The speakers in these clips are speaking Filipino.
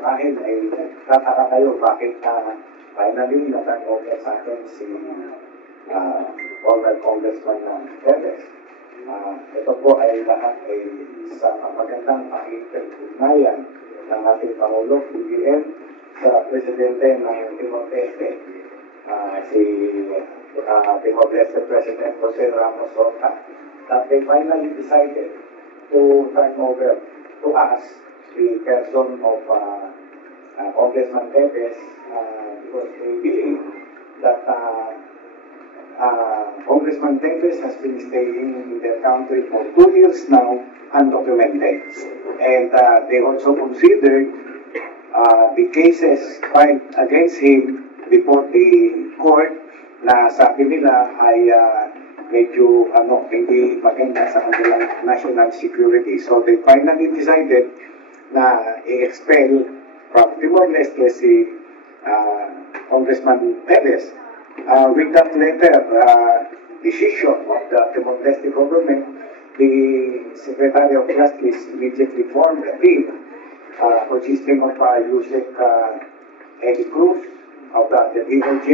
marahil ay tataka kayo bakit finally na-turn over sa akin si former Congressman Perez. Ito po ay lahat ay sa magandang pakikipag-ugnayan ng ating Pangulo, PBM, sa Presidente ng Timor-Leste, si Timor-Leste President Jose Ramos Horta, that they finally decided to turn over to us the person of Congressman Tevez because they believe that Congressman Tevez has been staying in their country for 2 years now, undocumented. And they also considered the cases filed against him before the court na sabi nila ay medyo hindi maganda sa kanilang national security. So they finally decided na i-expel from Timor-Leste si Congressman Perez. With that later decision of the Timor-Leste government, the Secretary of Justice immediately formed a team consisting of Yusek Eddie Cruz of the DOJ,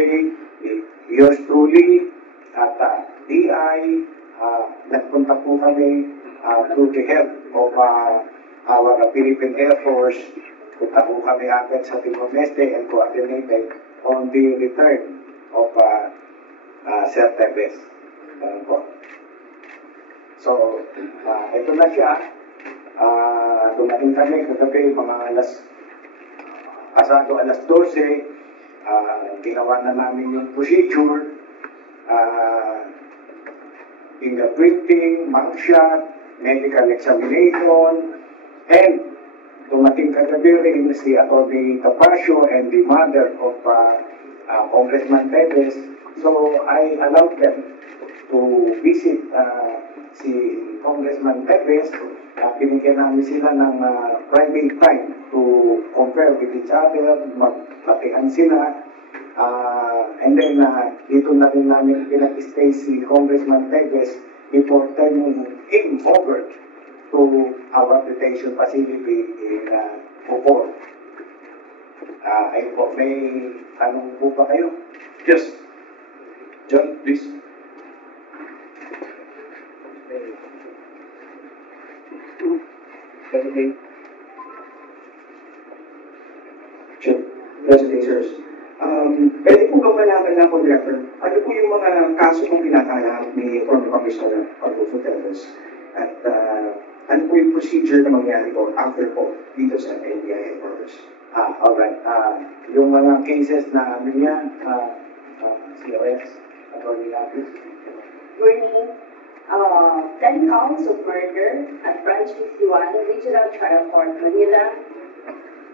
yours truly, at DI, nagpunta po kami through the help of our Philippine Air Force. Punta po kami agad sa Timor-Leste and coordinated on the return of Sir Tevez. So, ito na siya. Dumating kami kagabi mga pasado alas 12. Ginawa na namin yung procedure. Fingerprinting, mugshot, medical examination, and dumating kagabi rin si Atty. Tapasio and the mother of Congressman Tevez. So I allowed them to visit si Congressman Tevez. Binigyan namin sila ng private time to compare with each other, magpatian sila. And then, dito na rin namin pinag-stay si Congressman Tevez before turning him over to our detention facility in Bukor. Ayun po, may tanong po ba kayo? Yes. John, please. Legislators. Pwede po bang malaman na po, Director, ano po yung mga kaso kong pinatahanap ni former Commissioner Adolfo Tevez? At ano po yung procedure na mangyari po after po dito sa NBI headquarters? Alright. Yung mga cases na yan, COS, Atty. Lapis. Burning 10 counts of murder at Branch 61, Regional Trial Court, Manila.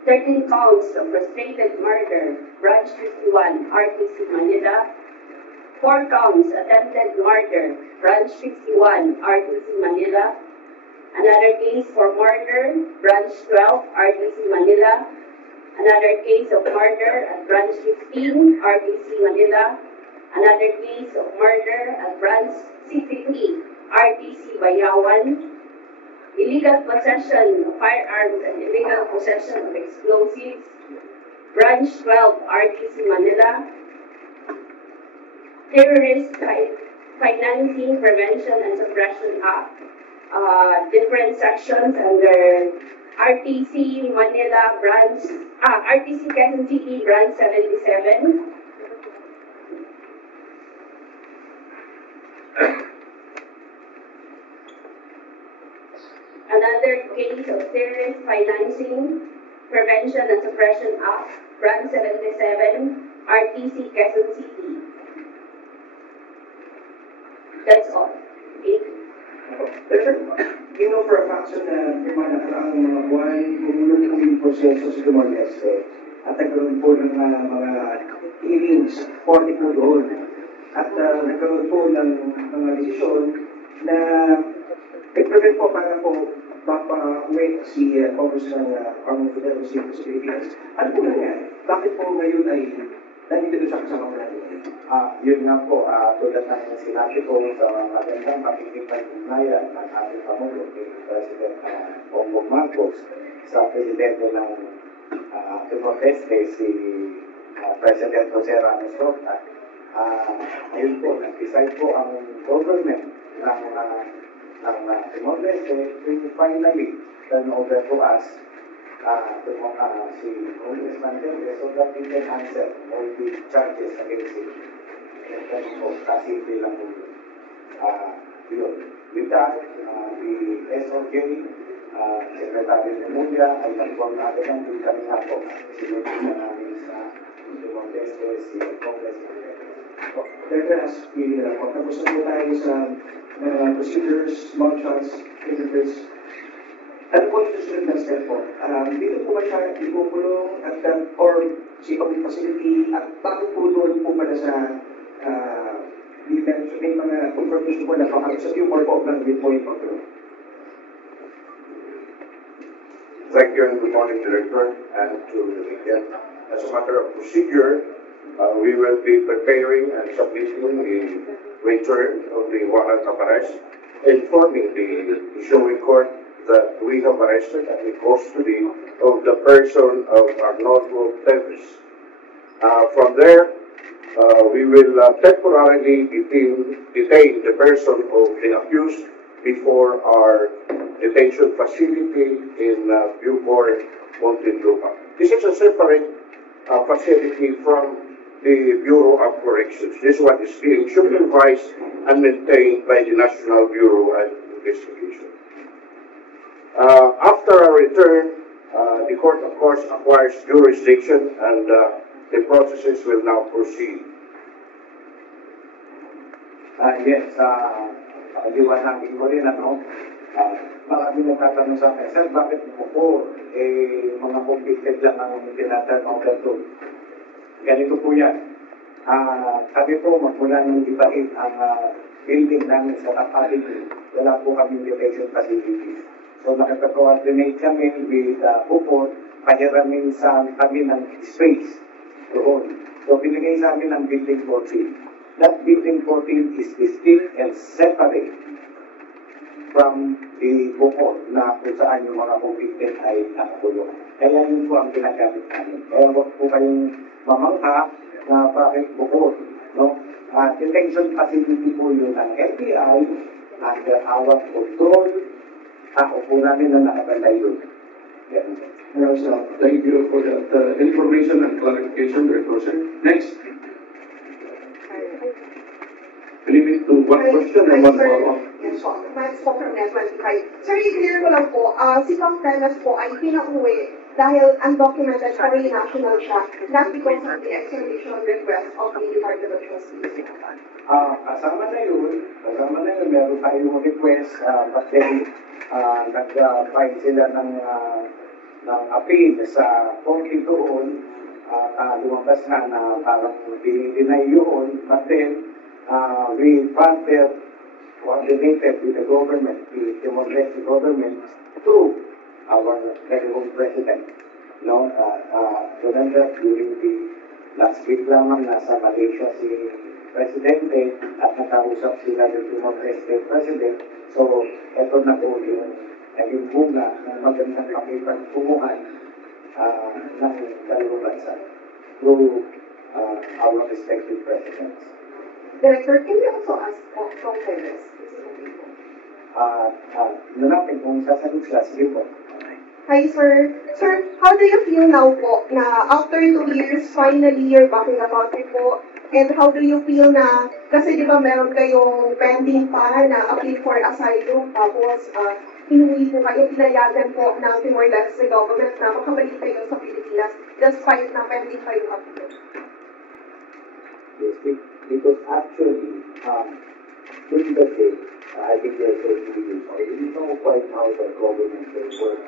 13 counts of frustrated murder, Branch 51, RTC, Manila. 4 counts attempted murder, Branch 61, RTC, Manila. Another case for murder, Branch 12, RTC, Manila. Another case of murder at Branch 15, RTC, Manila. Another case of murder at Branch C50, RTC, Bayawan. Illegal possession of firearms and illegal possession of explosives, Branch 12, RTC, Manila. Terrorist Financing Prevention and Suppression Act, different sections under RTC Manila Branch, RTC Quezon City Branch 77. Another case of terrorist financing, prevention and suppression act, Branch 77, RTC Quezon City. That's all. Okay? You know for a fact na may mga nakaraang mga buwan, gumulong po yung proseso sa Timor-Leste at nagkaroon po ng mga hearings, 40 po doon. At nagkaroon po ng mga desisyon na nag-prevent po para po mapa-uwi si Congressman Armando Fidel sa Pilipinas. Ano po nangyari? Bakit po ngayon ay nandito doon sa kasama ko natin? Yun nga po, tulad ng sinabi ko sa magandang pakikipag-ugnayan ng ating Pangulo, President Bongbong Marcos, sa Presidente ng Timor-Leste, si President Jose Ramos Horta, ayun po, nag-decide po ang government ng Timor-Leste to finally turn over to us si Congressman Dele so that we can answer all the charges against him. Ganun po, kasi bilang po yun. With that, the SOJ, Secretary Remulla, ay nagpang natin ang kami nga po. Sinunod na namin sa Timor-Leste, si Congressman Dele. Let us be tapos na po tayo sa procedures, mugshots, interface. Ano po yung susunod na step po? Dito po ba siya ipukulong at or sa ibang facility at bakit po doon po pala sa may mga confirmation po na sa tumor po ng Bitcoin control? Thank you and good morning, Director, and to the media. As a matter of procedure, we will be preparing and submitting the return of the warrant of arrest, informing the issuing court that we have arrested and the custody of the person of Arnoldo Teves. From there, we will temporarily detain the person of the accused before our detention facility in Bucor, Muntinlupa. This is a separate facility from the Bureau of Corrections. This one is being supervised and maintained by the National Bureau of Investigation. After our return, the court, of course, acquires jurisdiction and the processes will now proceed. Yes, liwanagin ko rin, marami nagtatanong sa akin, sir, bakit po mga convicted lang ang tinaturn over to? Ganito po yan. Kami po, magmula nung ibahin ang building namin sa Tapalit, wala po kaming detention facilities. So nakapag-coordinate kami with Bupor, pahiramin sa kami ng space doon. So binigay sa amin ang building 14. That building 14 is distinct and separate from the Bupor na kung saan yung mga convicted ay nakakulong. Kaya yun po ang ginagamit namin. Kaya huwag po kayong mamangha na bakit Bupor. No? Detention facility po yun ng FBI under our control. Upo namin na nakabantay yun. Yeah. Yes, thank you for that information and clarification, Director sir. Next. Limit to one question and one follow-up. Yes po. Max po from Net25. Sir, i-clear ko lang po, si Tom Teves po ay pinauwi dahil undocumented foreign national siya, not because of the extradition request of the Department of Justice. Kasama na yun, meron tayong request, but then nag-file sila ng appeal sa korte doon, lumabas na parang dinay yun, but then we further coordinated with the government, the Timor-Leste government, through our very own president. No, remember during the last week lamang nasa Malaysia si Presidente at nakausap sila ng Timor-Leste President. So, ito na po yung naging bunga ng magandang pakipagtulungan ng dalawang bansa through our respective presidents. Director, can you also ask Tom Teves? Natin kung sasagot siya, sige po. Hi, sir. Sir, how do you feel now po na after 2 years, finally you're back in the country po? And how do you feel na, kasi di ba meron kayong pending pa na appeal for asylum, tapos inuwi po kayo, pinayagan po ng Timor-Leste government na makabalik kayo sa Pilipinas despite na pending pa yung appeal? Yes, because actually, during the day, I think they're going to be used. We know quite how the government will work.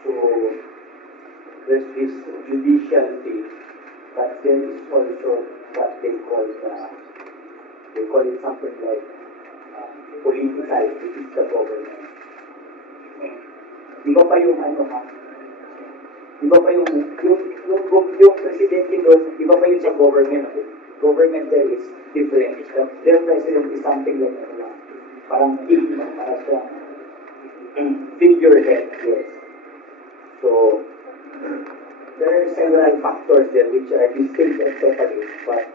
So, there's this judicial thing, but there is also what they call it something like politicized, which is the government. Di ba pa yung di ba pa yung presidente doon, di ba pa yung sa government? Government there is different. Their president is something like parang king, parang siyang figurehead, yes. So, several factors there which are distinct and separate, but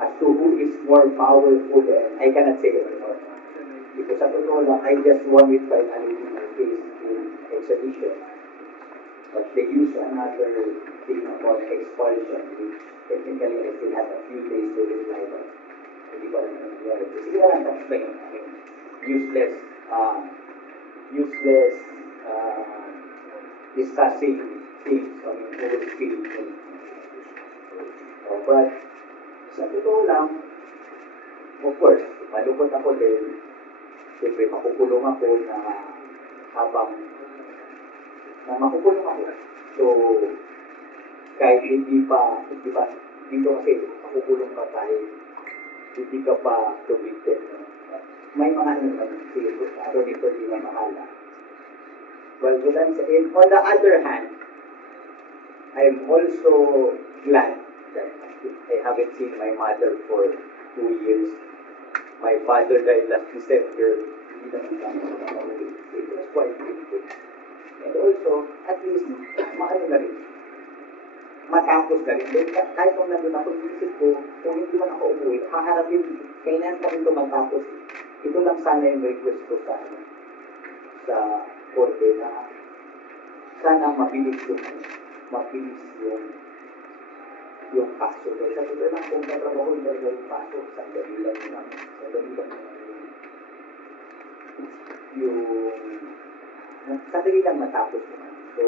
as to who is more powerful, I cannot say it. No? Because sa totoo lang, I just won with finality my case in exhibition. But they use another thing about expulsion, which technically I still have a few days to reply, but hindi ko alam na nangyari. Sige na lang, tapos na yun. I mean, useless discussing things on your own field. But sa totoo lang, of course, malungkot ako din. Siyempre, makukulong ako na habang makukulong ako. So, kahit hindi pa, dito kasi makukulong ka kahit hindi ka pa convicted. May mga ano dito di na mahala. Well, but I'm saying, on the other hand, I'm also glad that I haven't seen my mother for 2 years. My father died last December. It was quite painful. And also, at least, maano na rin. Matapos na rin. Kahit nung nandun ako, isip ko, kung hindi man ako umuwi, haharapin, kailan pa rin ito matapos. Ito lang sana yung request ko sa korte na sana mabilis yung kaso. Dahil sa ito lang kung natrabaho yung yung kaso, sandali lang matapos naman. So,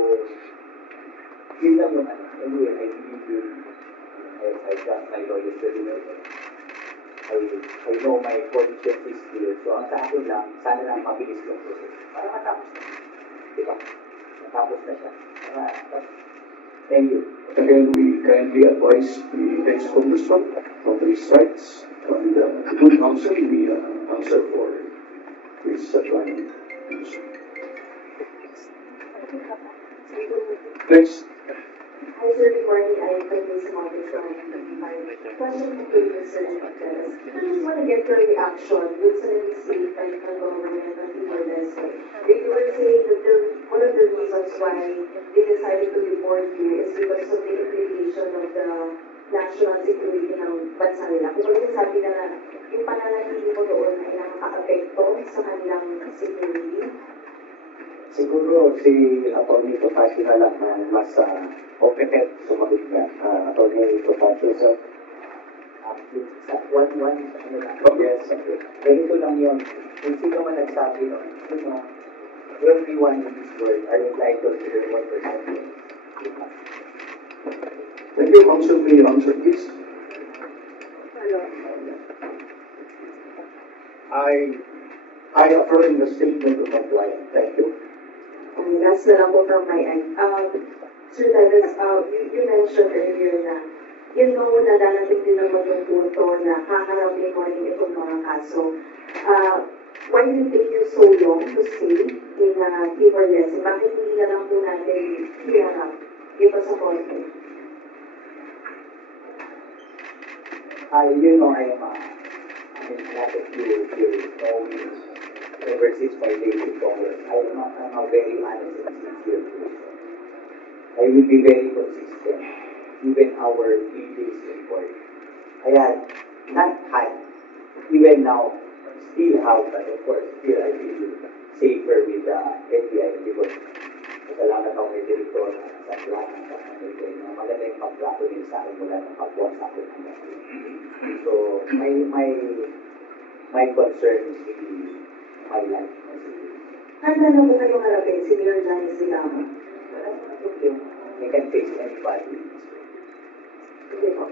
yun lang yung ano. Anyway, I believe you. I got my lawyer's regulation. I know my conscience is clear. So, ang sa akin lang, sana lang mabilis yung process. Para matapos na. Diba? Matapos na siya. Thank you. Again, we kindly advise the ex-congressman on his rights and good counsel we answer for his client. Next. Hi, sir. Good morning. I am Denise Marcus from my question to you, sir. I just want to get your reaction with some statement ng government ng Timor-Leste. They were saying that one of the reasons why they decided to report here is because of the implication of the national security ng bansa nila. Kung ano sabi na yung pananatili mo doon ay nakaka-apekto sa kanilang security. Siguro si Atty. Topacio na lang mas competent sumagot na. Atty. Topacio, sir. Yes, okay. Ganito lang yun. Kung sino man nagsabi nun, everyone in this world are entitled to their 1%. Thank you, counsel. May you answer, please? I affirm the statement of my client. Thank you. Last na lang po from my end. Sir Dennis, you mentioned earlier na you know na darating din naman yung punto na kaharapin mo rin itong mga kaso. Why did it take you so long to stay in Timor-Leste? Bakit hindi na lang po natin hiharap dito sa konti? You know, I am a lot of you know me ever since my days in Congress. I'm a very honest and sincere person. I will be very consistent, even our pleadings in court. I had not had, even now, still have, but of course, still I feel safer with the FBI because salamat ako may direktor sa lahat ng pagkakalagay na maganda yung pagtrato din sa akin mula ng pagkuha sa akin. So, my concern is really my life. Handa na po kayong harapin si Mayor Janice Dilama? Wala naman problem. I can face anybody. Okay po.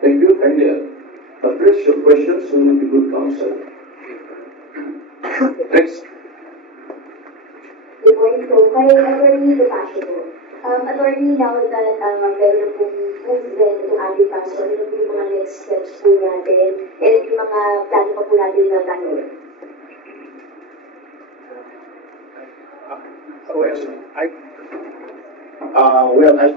Thank you. Kindly address your questions to the good counsel. Next. Good morning po. Kay Atty. Topacio po. Attorney, now that meron na pong movement itong ating kaso, ano po yung mga next steps po natin and yung mga plano pa po natin na gagawin?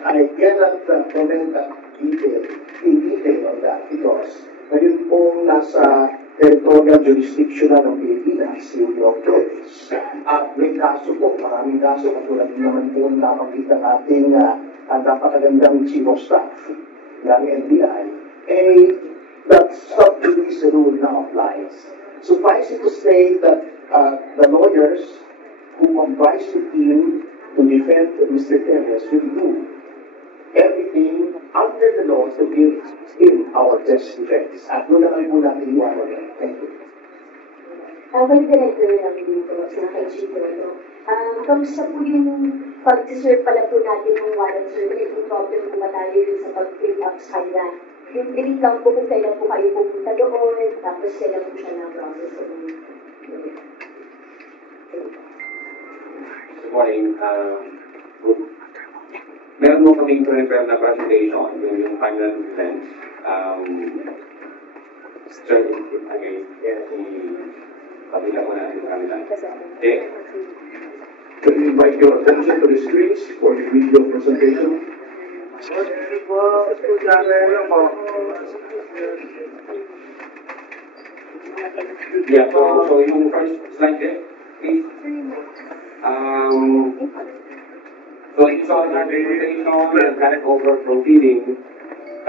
I cannot comment in detail on that because ngayon pong nasa territorial jurisdiction na ng Pilipinas, yung doctors. At may kaso po, maraming kaso, katulad naman po nabanggit ng ating at napakagandang chief of staff ng NBI, that subjudice rule now applies. Suffice it to say that the lawyers who comprise the team to defend Mr. Teves will do everything under the law to give him our best defense. At doon na lang po natin iwanan yan. Thank you. Balik director namin dito sa HG Tono. Kamusta po yung pag-serve pala po natin ng warrant, sir? May problem po ba tayo yung sa pag-fill up sa kanya? Yung delete lang po kung kailan po kayo pupunta doon, tapos kailan po siya na-process. Good morning. Meron mo kaming prepare na presentation, yung final defense. Sir, pabila ko natin yung kanila. Okay. Can we invite your attention to the screens for the video presentation? Yeah, so yung first slide there, please. So you saw our presentation and kind of over proceeding,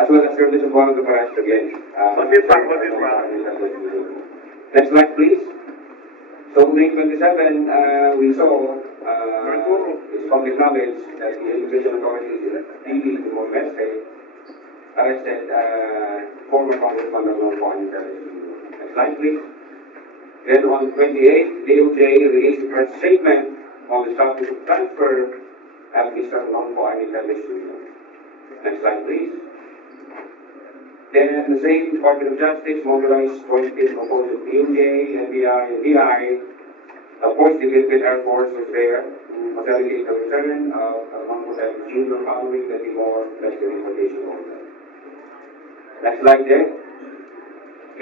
as well as service of one of the parents again. Next slide, please. So May 27, we saw it's public knowledge that the immigration authorities in Timor-Leste arrested former Congressman of Longpo and Next slide, please. Then on 28, DOJ released a press statement on the status of transfer at Mr. Longpo and Next slide, please. Then the same Department of Justice mobilized joint team composed of DOJ, NBI, and DI. Of course, the Philippine Air Force was there to facilitate the return of Longpo Jr. following the Timor-Leste deportation order. Next slide there.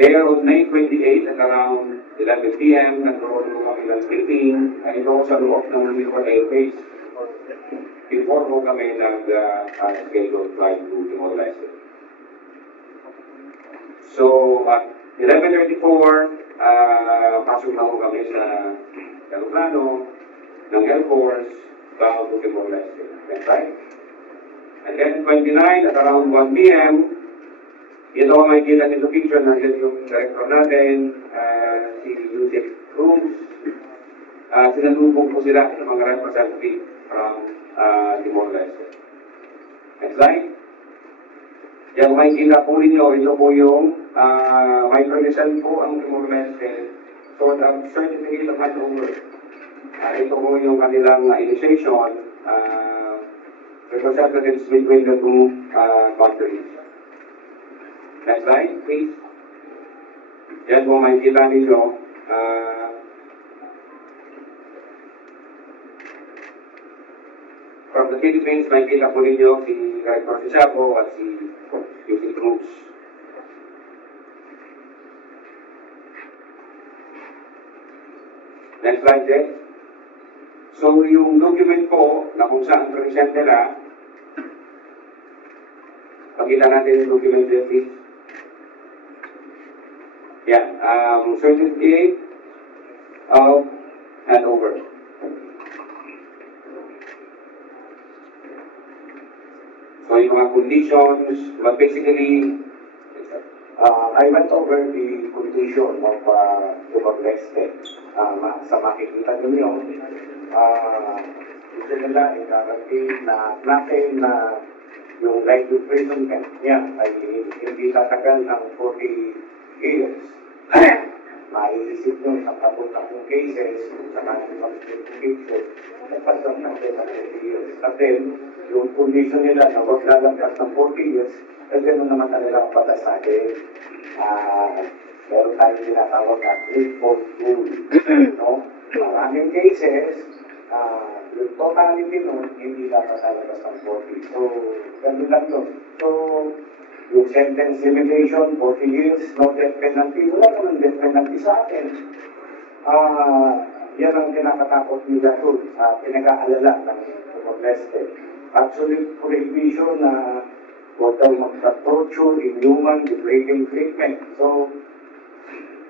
There on May 28 at around 11 p.m. nagkaroon ng kapilang briefing ay ito sa loob ng Milford Airways before po kami nag-scheduled flight to Timor-Leste. So, at 11:34, pasok na po kami sa aeroplano ng Air Force bound to Timor-Leste. Next slide. And then 29 at around 1 p.m., ito ang makikita nito picture na yung director natin, si Yusef Cruz. Sinalubong po sila ng mga representative from Timor-Leste. Next slide. Yan makikita po ninyo, ito po yung may present po ang Timor-Leste. So the certificate of handover. Ito po yung kanilang initiation, representatives between the two countries. Next slide, please. Yan po makikita ninyo. From the Philippines, makikita po ninyo si Director Sisapo at si Yusef Cruz. Next slide, Jay. So, yung document po na kung saan present nila, pakita natin yung document dyan, please. Yeah, certificate of handover. So yung mga conditions, but basically, I went over the condition of Timor-Leste. Sa makikita ninyo, gusto nila i-guarantee na natin na yung life imprisonment niya ay hindi tatagal ng 40 years. Maiisip nyo sa kabutang cases, sa kanyang pag-certification, nagpasok natin ng 40 years. At then, yung condition nila na huwag lalagkas ng 40 years, kasi gano'n naman talaga ang batas natin. Meron tayong tinatawag at 3.2. No? Maraming cases, yung totality nun, hindi dapat talagas ng 40. So, gano'n lang yun. So, yung sentence limitation, 40 years, no death penalty. Wala naman death penalty sa atin. Yan ang kinakatakot nila doon. Pinag-aalala ng Timor-Leste. Absolute prohibition na huwag daw mag-torture, inhuman, degrading treatment. So,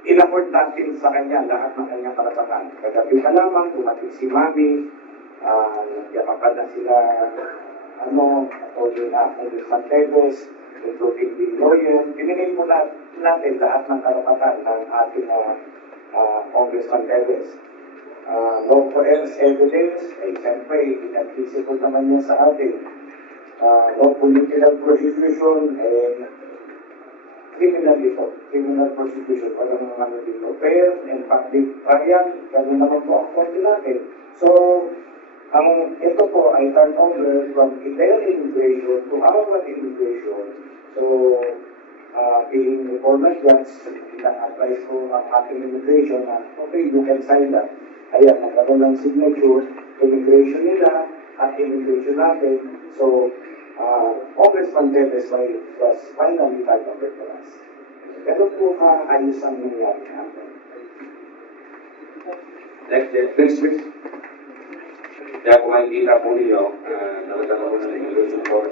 in-afford natin sa kanya lahat ng kanyang karapatan. Kagabi pa lamang, dumating si Mami, nagyakapan na sila, Magno, Congressman Teves, including the lawyer, binigay po natin lahat ng karapatan ng ating Congressman Teves. No coerced evidence, siyempre, inadmissible naman niya sa atin. No political prosecution, criminal prosecution, walang naman dito. Fair and public trial, gano'n naman po ang konti natin. So, ito po ay turn over from their immigration to our immigration. So, being the former judge, ina-advise ko ang ating immigration na, okay, you can sign that. Ayan, nagkaroon ng signature, immigration nila at immigration natin. So, Congressman Teves was finally turned over to us. Ito po ayos ang nangyari natin. Next, please. Kaya kung makikita po ninyo, nakatawa ko na immigration court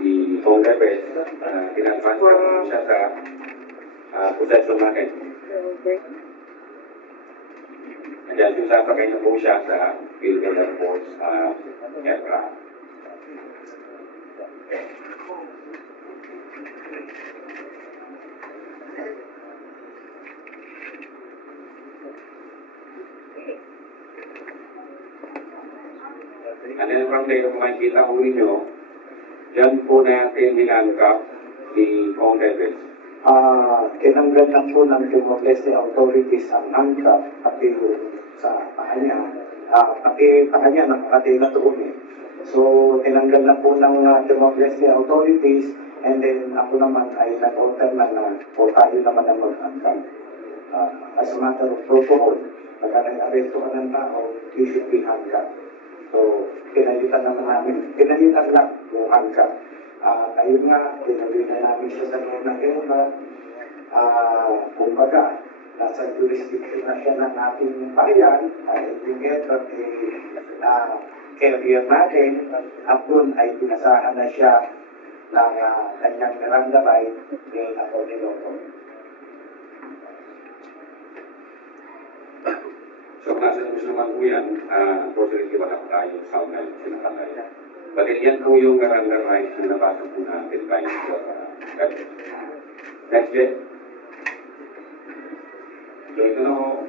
si Kong Teves, tinatransfer po siya sa possession natin. Andiyan yung sasakay na po siya sa Philippine Air Force aircraft. And then from there, kung makikita ko ninyo, dyan po natin hinangkap si Kong Teves. Tinanggal na po ng Timor-Leste authorities ang handcuff pati sa paa niya. Pati paa niya nakakatila doon eh. So, tinanggal na po ng Timor-Leste authorities and then ako naman ay nag-order na o tayo naman ang mag-handcuff. As a matter of protocol, pagka nag-arresto ka ng tao, you should be handcuffed. So, pinalitan naman namin, pinalitan lang yung handcuff. Ayun nga, tinuloy na namin siya sa loob ng aircraft. Kumbaga, nasa jurisdiction na siya ng ating bayan, yung aircraft carrier natin, at doon ay pinasahan na siya ng kanyang Miranda right ni Atty. Lotto. So, nasa news naman po yan, unfortunately, wala po tayo sa online sinakatay. But yan po yung Miranda rights na nabasa po natin by next Jet. So, ito na po,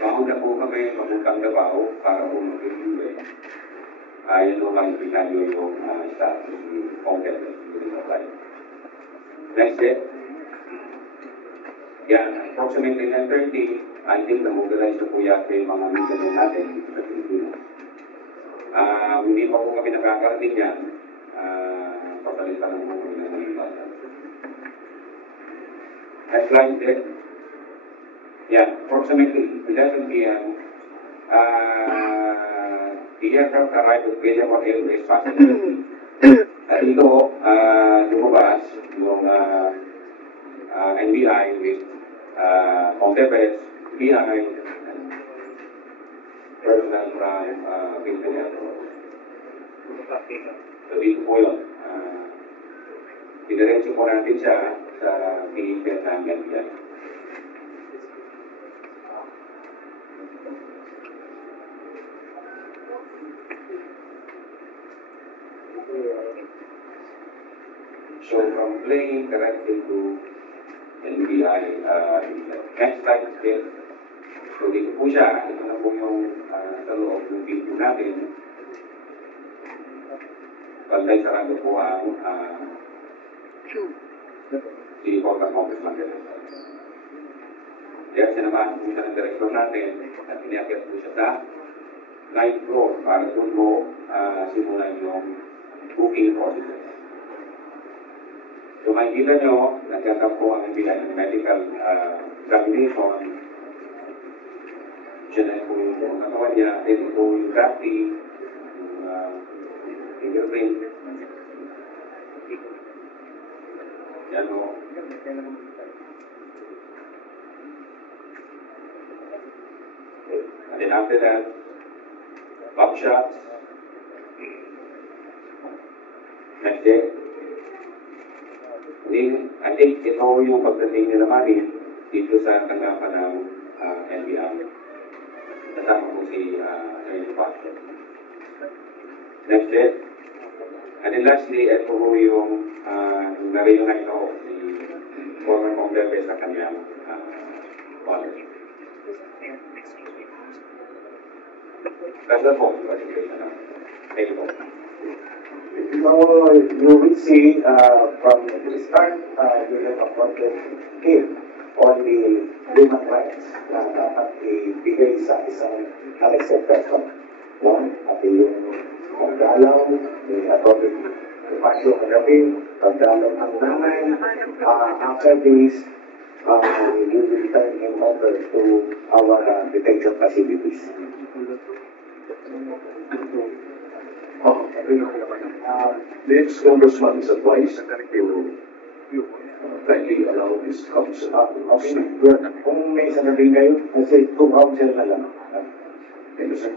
mauna po kami papuntang Davao para po mag-review. Yan po kami pinanyo yung status ni Kong Teves during the flight. Next Jet. Yan, approximately 9:30, I think na-mobilize na po yata yung mga mission natin sa Pilipinas. Hindi pa po kami nakakarating yan. Papalitan lang po kami ng mga Next slide, Jet. Yan, approximately 11 p.m. The aircraft arrived at Guillermo Airways facility. At ito, lumabas yung NBI with Kong Teves, PI, and personnel from Philippine Air Force. So dito po yun. Dinerecho po natin siya sa PIPET ng NBI. So from plane directly to NBI, next slide is so dito po siya, ito na po yung sa loob ng video natin. Bantay sarado po ang si Portland Congressman Teves. Kaya sinamahan po siya ng direktor natin at iniakyat po siya sa 9th floor para doon po simulan yung booking process. So makikita nyo, nagkakap po ang medical examination. Siya na po yung nakawan niya, ito po yung grafting, yung fingerprint. Yan o. And then after that, pop shots. Next day. I think ito yung pagdating nila Manny dito sa tanggapan ng NBI. Kasama po si Atty. Pastor. That's it. And then lastly, ito po yung na-reunite ako, si former Congressman sa kanyang father. That's the point. Thank you po. So you will see from the start, you have appointed him on the human rights na dapat ibigay sa isang elected person. No? At yung pagdalaw ni Atty. Topacio kagabi, pagdalaw ng nanay, after this, you will turn him over to our detention facilities. The ex-congressman is advised to kindly allow his counsel. Okay, good. Kung may sasabihin kayo, kasi 2 counsel na lang. Thank you, sir.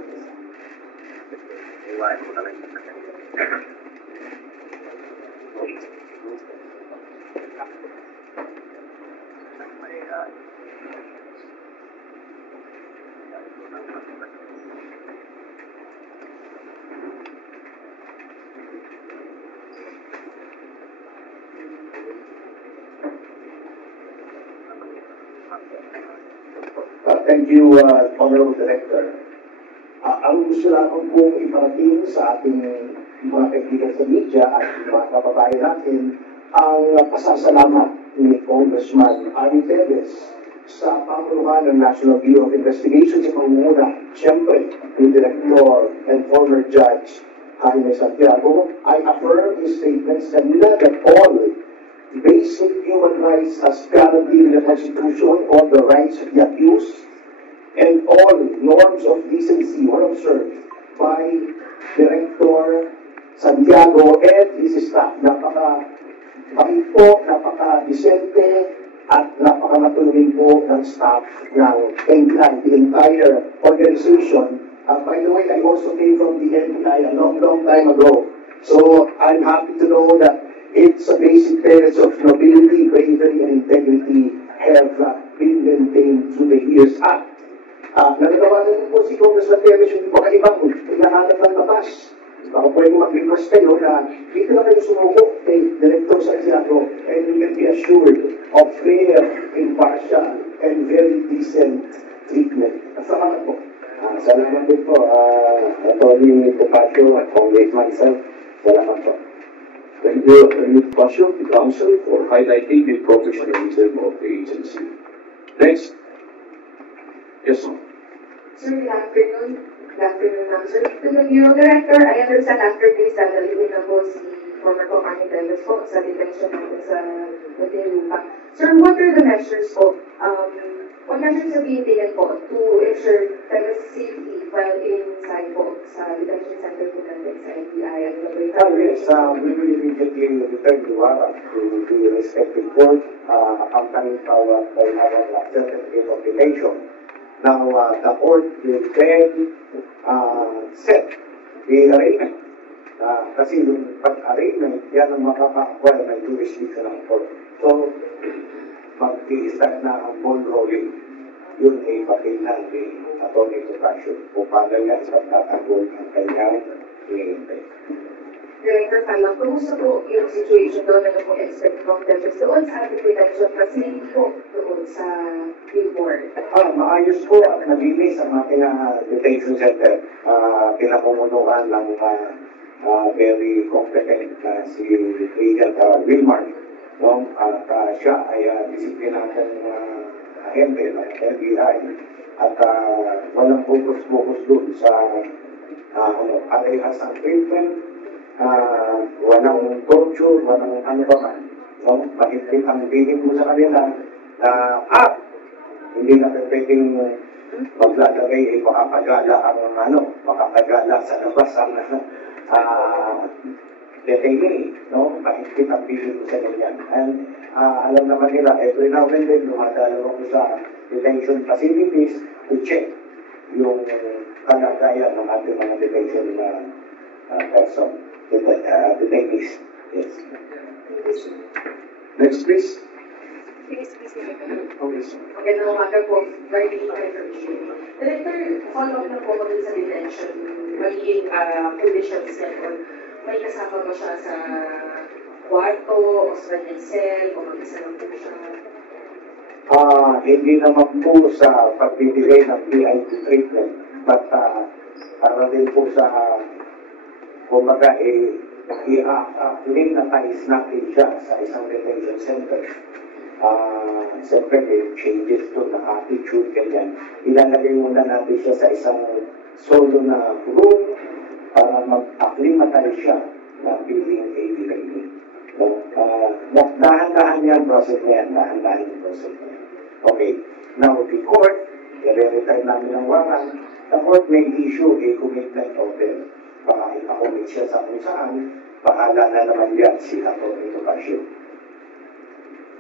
Thank you, Honorable Director. Ang gusto lamang kong iparating sa ating mga kaibigan sa media at mga kababayan natin ang pasasalamat ni Congressman Arnie Teves sa pamumunuan ng National Bureau of Investigation sa pamumuno, siyempre, ni Director and former Judge Jaime Santiago. I affirm his statements kanina that all basic human rights as guaranteed in the Constitution, all the rights of the accused, and all norms of decency were observed by Director Santiago and his staff. Napaka-bait po, napaka-decente, at napaka-matulungin po ng staff ng NBI, the entire organization. By the way, I also came from the NBI a long time ago. So I'm happy to know that its basic tenets of nobility, bravery, and integrity have been maintained through the years. Nananawagan din po si Congressman Teves yung mga ibang hinahanap ng batas. Baka pwede mag-request kayo na dito na kayo sumuko kay Director Santiago and you can be assured of fair, impartial, and very decent treatment. Salamat po. Salamat din po, Atty. Topacio at Congressman sir. Salamat po. Thank you, Attorney Topacio, the counsel, for highlighting the professionalism of the agency. Next. Yes, ma'am. Sir, good afternoon. Good afternoon, ma'am. Sir, to the Bureau Director, I understand after this, dadalhin na po si former Cong Arnie Teves po sa detention natin sa Muntinlupa. Sir, what are the measures po? What measures are being taken po to ensure Teves' safety while inside po sa detention center po natin sa NBI and the Yes, we will immediately return the warrant to the respective court, accompanied by our certificate of detention. Now, the court will then set the arraignment. Kasi yung pag-arraignment, yan ang makaka-acquire ng jurisdiction ng court. So, mag-i-start na ang ball rolling. Yun ay pakilan ni Atty. Topacio kung paano yan sa tatanggol ang kanyang hinihintay. Director Fala, kumusta po yung situation doon na po expect from Teves doon sa ating detention facility po doon sa Billboard? Maayos po at malinis ang ating detention center. Pinapumunuan ng very competent na si Agent Wilmar. No? At siya ay disiplinadong ahente ng NBI at walang focus doon sa parehas ang treatment. Walang torture, walang ano pa man. No? Mahigpit ang bigin mo sa kanila na hindi na pwedeng maglalagay makakagala ang makakagala sa labas ang detainee, no? Mahigpit ang bigin mo sa ganyan. And alam naman nila, every now and then, dumadalo ako sa detention facilities to check yung kalagayan ng ating mga detention person. Detainees. Yes. Next, please. Magandang umaga po, Darlene Preferency. Director, follow-up na po ako dun sa detention, magiging conditions niya po. May kasama ba siya sa kwarto, o sa kanyang cell, o mag-isa lang po siya? Hindi naman po sa pagbibigay ng VIP treatment, but para din po sa, kumbaga, i-acclimatize natin siya sa isang detention center. Siyempre, may changes to the attitude, ganyan. Ilalagay muna natin siya sa isang solo na room para mag-acclimatize siya na feeling alienated. So, dahan-dahan yan, process na yan, dahan-dahan yung process na yan. Okay, now the court, i-return namin ng warrant, the court may issue a commitment order. Baka ipakomit siya sa kung saan, bahala na naman yan si Atty. Topacio.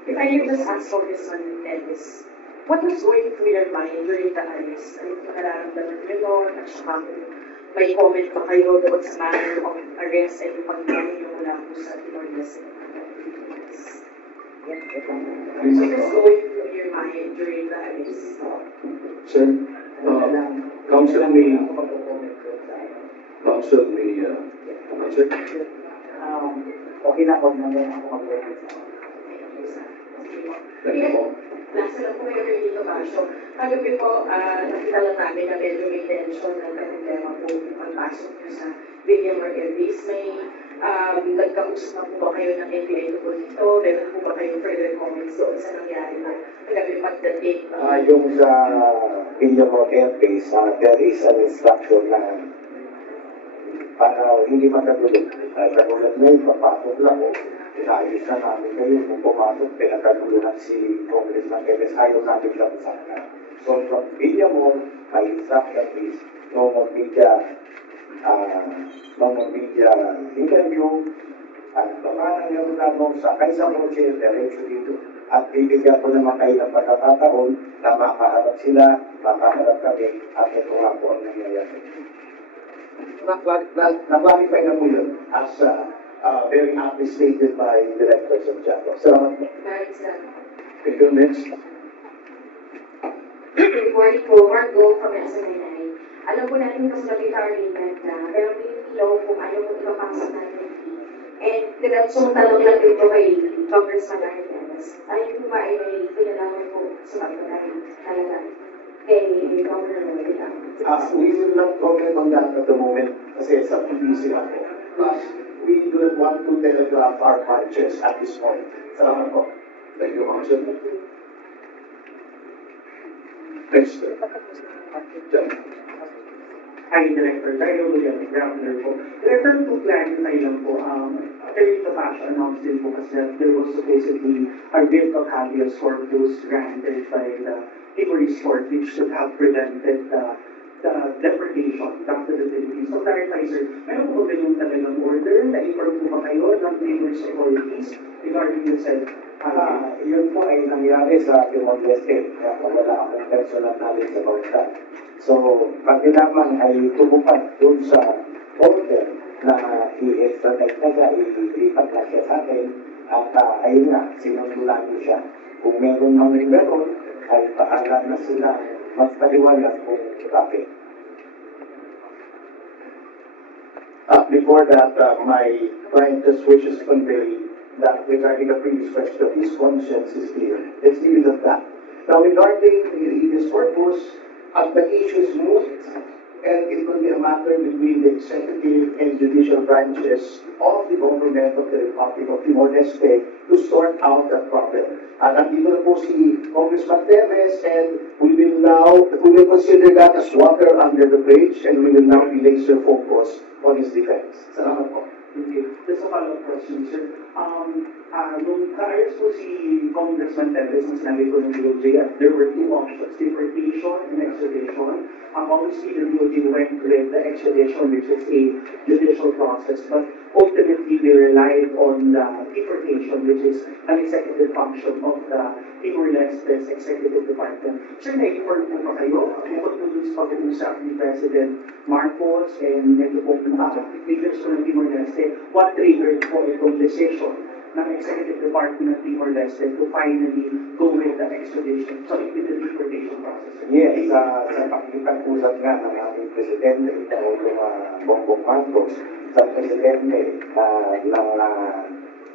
If I could just ask Congressman Elvis, what was going through your mind during the arrest? Ano yung nararamdaman niyo doon? At saka may comment ba kayo doon sa manner of arrest and yung pagkain niyo mula po sa Timor-Leste? What was going through your mind during the arrest? Sir, counsel may answer. Okay na po naman ako mag-comment. Nasa lang po kayo dito ba? So, kagabi po, nakita lang namin na medyo may tension ng problema po yung pagpasok nyo sa William or Elvis. May nagkausap na po ba kayo ng NBI po dito? Meron po ba kayo further comments doon sa nangyari na kagabi pagdating? Yung sa William or Elvis, there is an instruction na para hindi matagulog. Katulad na yun, papasok lang o inaayos na namin kayo. Kung pumasok, pinagkaguluhan si Congressman Elvis, ayaw namin siya usapin. So from Villamor, my instruction is no more media interview at pamanang yung tanong sa kaisang kotse, diretso dito. At bibigyan ko naman kayo ng pagkakataon na makaharap sila, makaharap kami, at ito nga po ang nangyayari. Na-clarify na po yun as very aptly stated by Director Santiago. Salamat po. Thank you, next. Good morning po, Margo from SMNI. Alam po natin kasi nabita arraignment na, pero may ilaw po ayaw po ipapasok natin ng fee. And diretsong tanong lang dito kay Congressman Arnez. Ayun po ba ay may pinalaman po sa pagkakay talaga kay Governor Moreira? We will not comment on that at the moment kasi sa PBC ako. Plus, we do not want to telegraph our punches at this point. Salamat po. Thank you, counsel. Next. Jan. Hi, Director. Tayo William, Governor po. Director, to clarify lang po, Attorney Topacio announced din po kasi that there was supposedly a writ of habeas corpus granted by the Timorese court which should have prevented the deportation back to the Philippines. So, clarify, sir, meron po ba yung talagang order na i-inform po ba kayo ng Timorese authorities regarding the said Yun po ay nangyari sa Timor-Leste. Kaya wala akong personal knowledge about that. So, pag naman ay tumupad dun sa order na i-extradite na siya, ilipat na siya sa atin, at ayun nga, sinusulan siya. Kung meron mang meron, ay pahala na sila magpaliwanag kung bakit. Before that, my client just wishes to convey that regarding the previous question, his conscience is clear. Let's leave it at that. Now, regarding the habeas corpus, the issue is moot, and it will be a matter between the executive and judicial branches of the government of the Republic of Timor-Leste to sort out that problem. Nandito na po si Congressman Teves, and we will consider that as water under the bridge, and we will now be laser focused on his defense. Salamat po. Thank you. Just a follow-up question, sir. Nung ka-arrest po si Congressman Teves, na sinabi ko ng DOJ, there were two options, deportation and extradition. Obviously, the DOJ went with the extradition, which is a judicial process, but ultimately, we relied on the deportation, which is an executive function of the Timor-Leste's executive department. Sir, na-inform po ba kayo? Bukod po dun sa pag-uusap ni President Marcos and ito po leaders po ng Timor-Leste, what triggered po itong decision ng Executive Department of Timor-Leste to finally go with the extradition, with the deportation process? Yes, sa pakikipag-usap nga ng aming presidente, yung Bongbong Marcos, sa presidente ng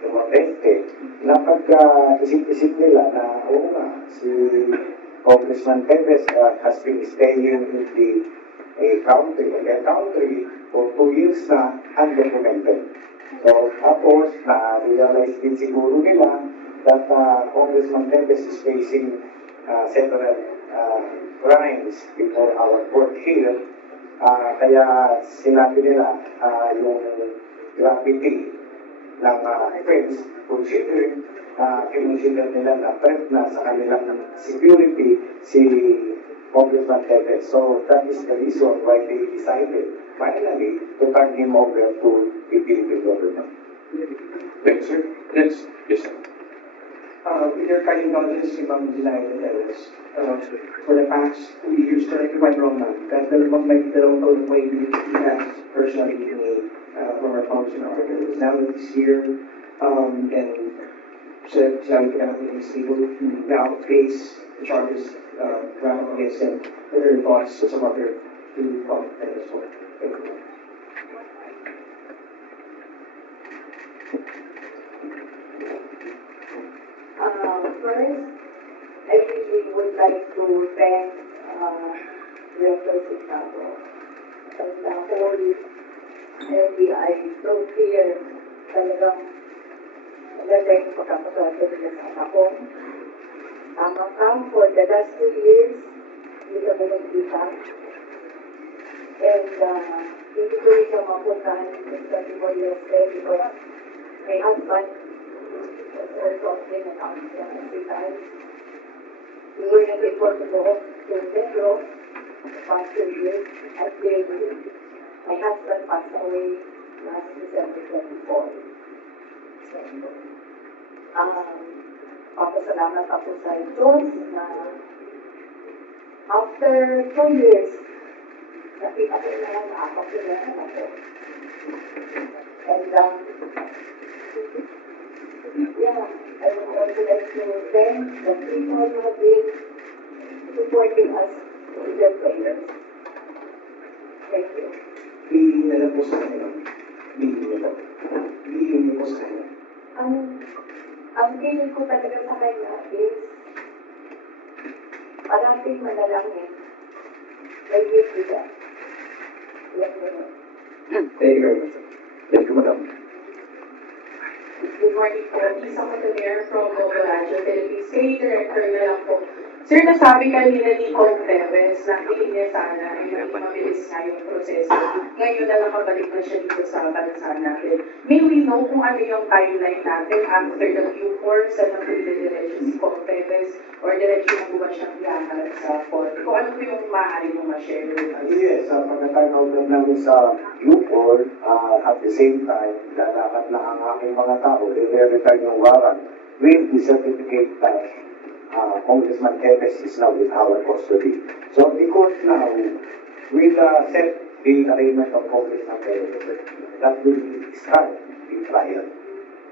Timor-Leste, na pagka-isip-isip nila na, oo nga, si Congressman Tevez has been staying in the country for 2 years na undocumented. So, tapos, na-realize din siguro nila that Congressman Tevez is facing several crimes before our court here. Kaya sinabi nila yung gravity ng offense, considering kinonsider nila na threat na sa kanilang security si Congressman Tevez. So that is the reason why they decided finally to turn him over to the Philippine government. Thanks, sir. Next. Yes, sir. With your kind indulgence, Ma'am Zenaida Teves, for the past 2 years, correct me if I'm wrong, ma'am, that may dalawang taon po yung has personally made former Congressman Arthur. Now that he's here, and sinabi ko na he's able to now face the charges brought against him. What are your thoughts sa other to comment as well? Thank you. First, I really would like to thank Director Sicabo and the whole NBI so here talagang nagagay ko pagkakaswerte nila sa anak ko. Tama ka, for the last 2 years, hindi kami nagkita. And hindi ko rin siya mapuntahan sa Timor-Leste because my husband was also in an accident every time. We were not able to go to Pedro the past 2 years. At then, my husband passed away last December 24. So, papasalamat ako sa Diyos na after 2 years, nakita ko na ako kailangan ako. And yeah, I would also like to thank the people who have been supporting us with their prayers. Thank you. Hihingin na lang po sa kanila. Hihingin po sa kanila. Ang feeling ko talaga sa kanya is parating manalangin. May bibigyan. Yan yun. Thank you very much. Thank you, madam. Good morning po. Isa Montanier from Global Agile Philippines. Kay Director na lang po. Sir, nasabi kanina ni Kong Tevez na hindi niya sana ay mabilis nga yung proseso. Ngayon na nakabalik na siya dito sa bansa natin. May we know kung ano yung timeline natin after the Q4 sa nagpili-diretso si Kong Tevez or diretso na buwan siyang biyahan sa court? Kung ano po yung maaari mong ma-share with us? Yes, pagka-turnout namin sa Q4, at the same time, lalakad na ang aking mga tao, i-verify yung warrant with the certificate that Congressman Tevez is now in our custody. So the court now will set the arraignment of Congressman Tevez. That will start the trial.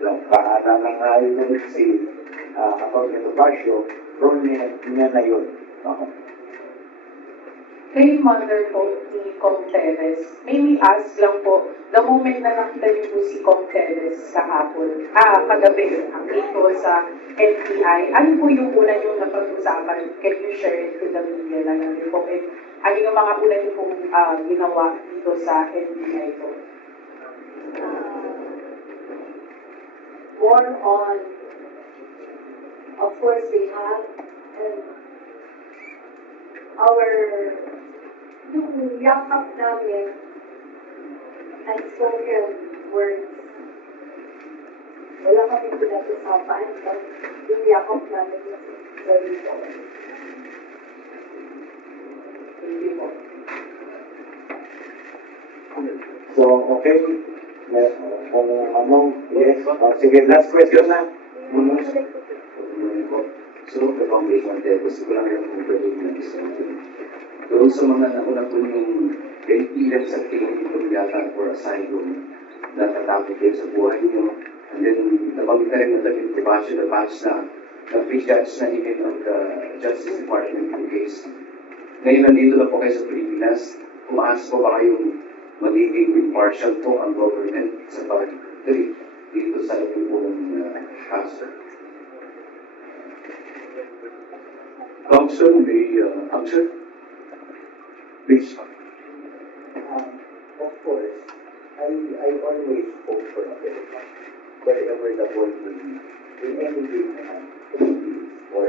Paala na nga yun si Atty. Topacio, role niya na yun. Kay mother po ni Kong Tevez, may we ask lang po, the moment na nakita niyo po si Kong Tevez kagabi, dito sa NBI, ano po yung una niyong napag-usapan? Can you share it to the media na natin po? Ano yung mga una niyo pong ginawa dito sa NBI po? More on, of course, we have yung yakap namin, unspoken words. Wala kami pinag-usapan, but yung yakap namin is very important. Hindi po. So, okay. Kung ano, yes. Sige, last question na. So, the Congressman Tevez, wala nga kung pwede yung nag-isang. Pero sa mga nauna po yung ilan sa tingin itong yata or asylum, natatakot kayo sa buhay niyo, And then, nabanggit na rin ng David Tibacio na batch na pre-judge na even ng Justice Department yung case. Ngayon, nandito na po kayo sa Pilipinas. Umaas po ba kayong magiging impartial po ang government sa pag-treat dito sa ating pong kaso? Council may answer. Please. Of course, I always hope for a better time. Wherever the world will be, in any given time, or